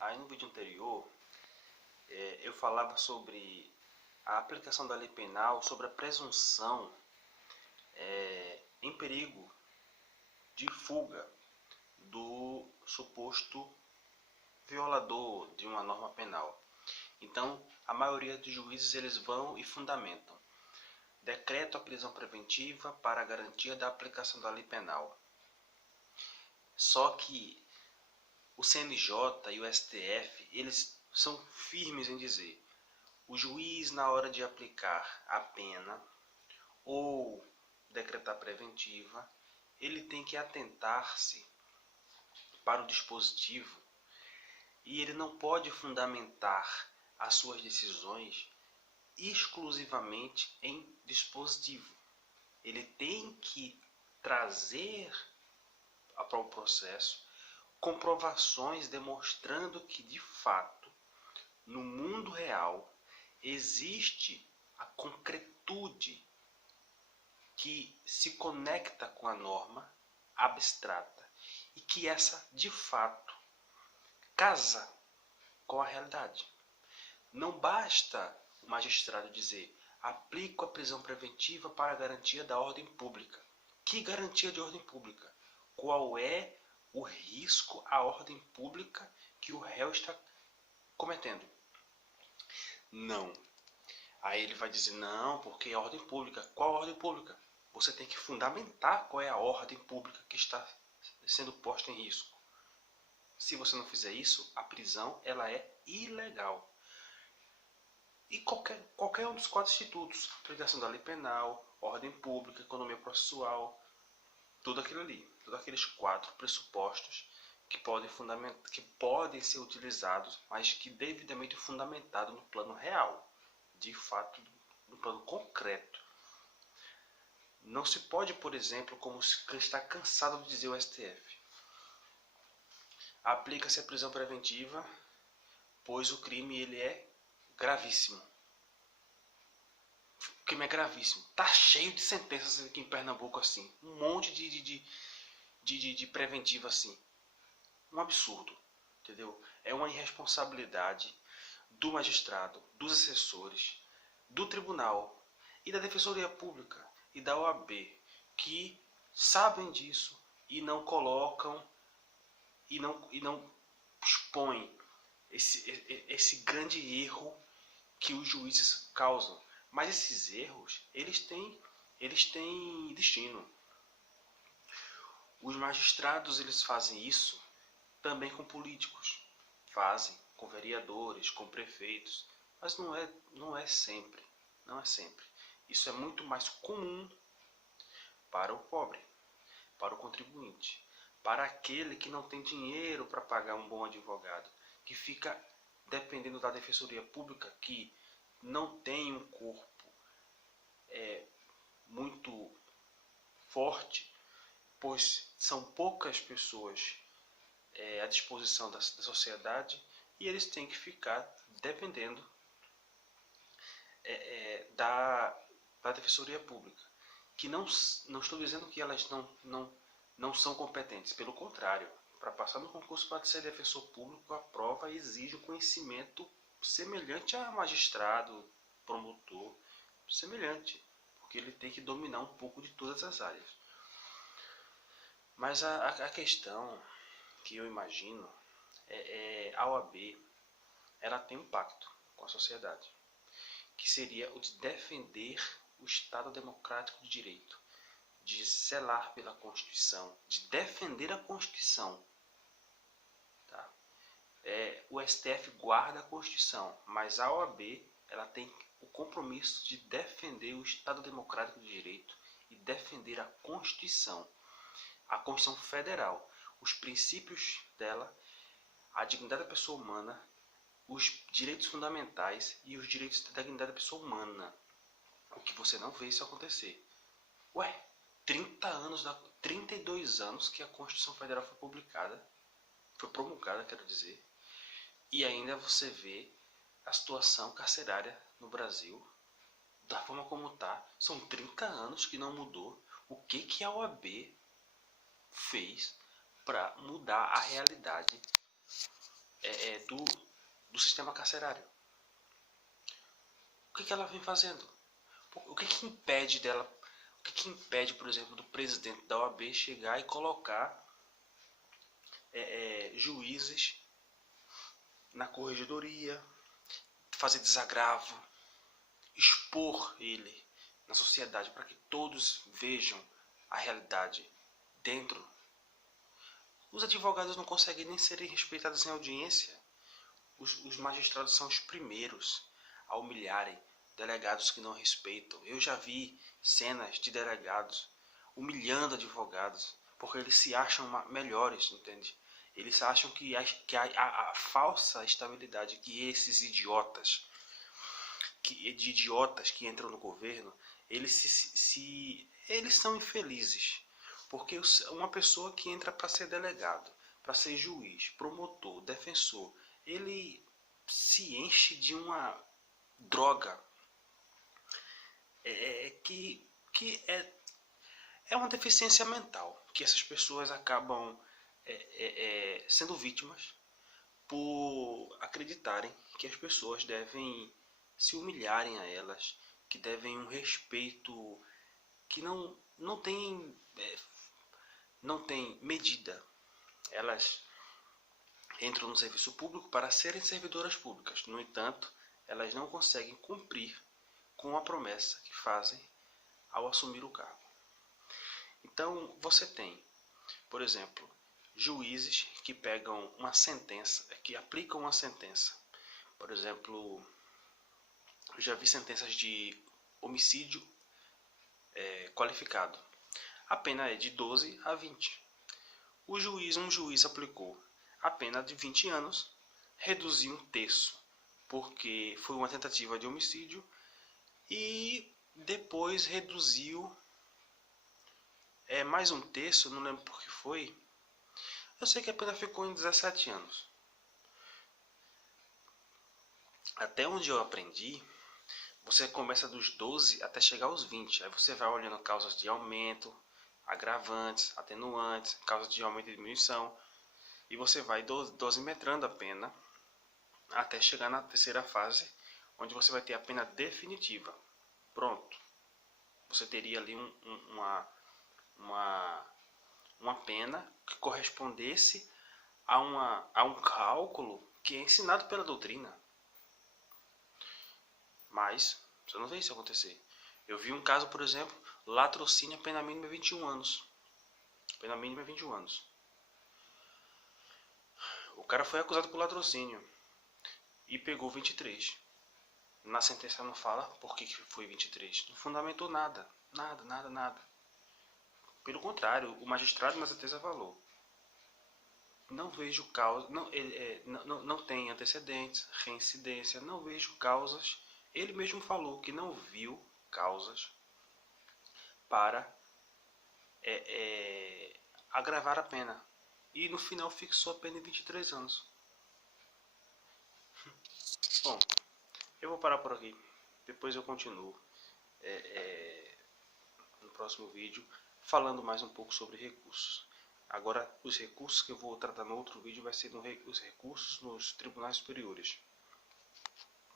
Aí no vídeo anterior eu falava sobre a aplicação da lei penal, sobre a presunção em perigo de fuga do suposto violador de uma norma penal. Então, a maioria dos juízes eles vão e fundamentam. Decreto a prisão preventiva para a garantia da aplicação da lei penal. Só que o CNJ e o STF, eles são firmes em dizer: o juiz, na hora de aplicar a pena ou decretar preventiva, ele tem que atentar-se para o dispositivo e ele não pode fundamentar as suas decisões exclusivamente em dispositivo. Ele tem que trazer para o processo comprovações demonstrando que, de fato, no mundo real, existe a concretude que se conecta com a norma abstrata e que essa, de fato, casa com a realidade. Não basta o magistrado dizer: aplico a prisão preventiva para a garantia da ordem pública. Que garantia de ordem pública? Qual é o risco à ordem pública que o réu está cometendo? Não. Aí ele vai dizer: não, porque é ordem pública. Qual ordem pública? Você tem que fundamentar qual é a ordem pública que está sendo posta em risco. Se você não fizer isso, a prisão ela é ilegal. E qualquer um dos 4 institutos, aplicação da lei penal, ordem pública, economia processual, tudo aquilo ali, todos aqueles 4 pressupostos que podem ser utilizados, mas que devidamente fundamentado no plano real, de fato, no plano concreto. Não se pode, por exemplo, como está cansado de dizer o STF, aplica-se a prisão preventiva, pois o crime ele é gravíssimo. O crime é gravíssimo. Tá cheio de sentenças aqui em Pernambuco assim. Um monte de preventiva assim. Um absurdo. Entendeu? É uma irresponsabilidade do magistrado, dos assessores, do tribunal e da Defensoria Pública e da OAB, que sabem disso e não colocam e não expõem esse grande erro que os juízes causam. Mas esses erros, eles têm destino. Os magistrados, eles fazem isso também com políticos. Fazem com vereadores, com prefeitos. Mas não é sempre. Não é sempre. Isso é muito mais comum para o pobre, para o contribuinte, para aquele que não tem dinheiro para pagar um bom advogado, que fica dependendo da Defensoria Pública, que não tem um corpo muito forte, pois são poucas pessoas à disposição da sociedade e eles têm que ficar dependendo da Defensoria Pública. Que não estou dizendo que elas não são competentes, pelo contrário. Para passar no concurso para ser defensor público, a prova exige um conhecimento semelhante a magistrado, promotor, semelhante, porque ele tem que dominar um pouco de todas as áreas. Mas a questão que eu imagino a OAB, ela tem um pacto com a sociedade, que seria o de defender o Estado Democrático de Direito, de zelar pela Constituição, de defender a Constituição. Tá? O STF guarda a Constituição, mas a OAB ela tem o compromisso de defender o Estado Democrático de Direito e defender a Constituição Federal, os princípios dela, a dignidade da pessoa humana, os direitos fundamentais e os direitos da dignidade da pessoa humana. O que você não vê isso acontecer. 32 anos que a Constituição Federal foi promulgada, quero dizer, e ainda você vê a situação carcerária no Brasil da forma como está. São 30 anos que não mudou. O que a OAB fez para mudar a realidade do sistema carcerário. O que ela vem fazendo? O que impede dela? O que impede, por exemplo, do presidente da OAB chegar e colocar juízes na corregedoria, fazer desagravo, expor ele na sociedade para que todos vejam a realidade dentro? Os advogados não conseguem nem serem respeitados em audiência. Os magistrados são os primeiros a humilharem delegados que não respeitam. Eu já vi cenas de delegados humilhando advogados porque eles se acham melhores, entende? Eles acham que a falsa estabilidade que esses idiotas que entram no governo, eles são infelizes. Porque uma pessoa que entra para ser delegado, para ser juiz, promotor, defensor, ele se enche de uma droga que é uma deficiência mental, que essas pessoas acabam sendo vítimas por acreditarem que as pessoas devem se humilharem a elas, que devem um respeito que não tem medida. Elas entram no serviço público para serem servidoras públicas. No entanto, elas não conseguem cumprir com a promessa que fazem ao assumir o cargo. Então, você tem, por exemplo, juízes que pegam uma sentença, que aplicam uma sentença. Por exemplo, eu já vi sentenças de homicídio qualificado. A pena é de 12 a 20. Um juiz aplicou a pena de 20 anos, reduziu um terço, porque foi uma tentativa de homicídio, e depois reduziu mais um terço, não lembro por que foi. Eu sei que a pena ficou em 17 anos. Até onde eu aprendi, você começa dos 12 até chegar aos 20. Aí você vai olhando causas de aumento, agravantes, atenuantes, causas de aumento e diminuição. E você vai dosimetrando a pena até chegar na terceira fase, onde você vai ter a pena definitiva. Pronto. Você teria ali uma pena que correspondesse a um cálculo que é ensinado pela doutrina. Mas você não vê isso acontecer. Eu vi um caso, por exemplo, latrocínio, a pena mínima é 21 anos. A pena mínima é 21 anos. O cara foi acusado por latrocínio e pegou 23. Na sentença não fala por que foi 23. Não fundamentou nada. Nada. Pelo contrário, o magistrado na sentença falou: não vejo causa, não tem antecedentes, reincidência, não vejo causas. Ele mesmo falou que não viu causas para agravar a pena. E no final fixou a pena em 23 anos. Bom, eu vou parar por aqui. Depois eu continuo no próximo vídeo falando mais um pouco sobre recursos. Agora, os recursos que eu vou tratar no outro vídeo vai ser os recursos nos tribunais superiores.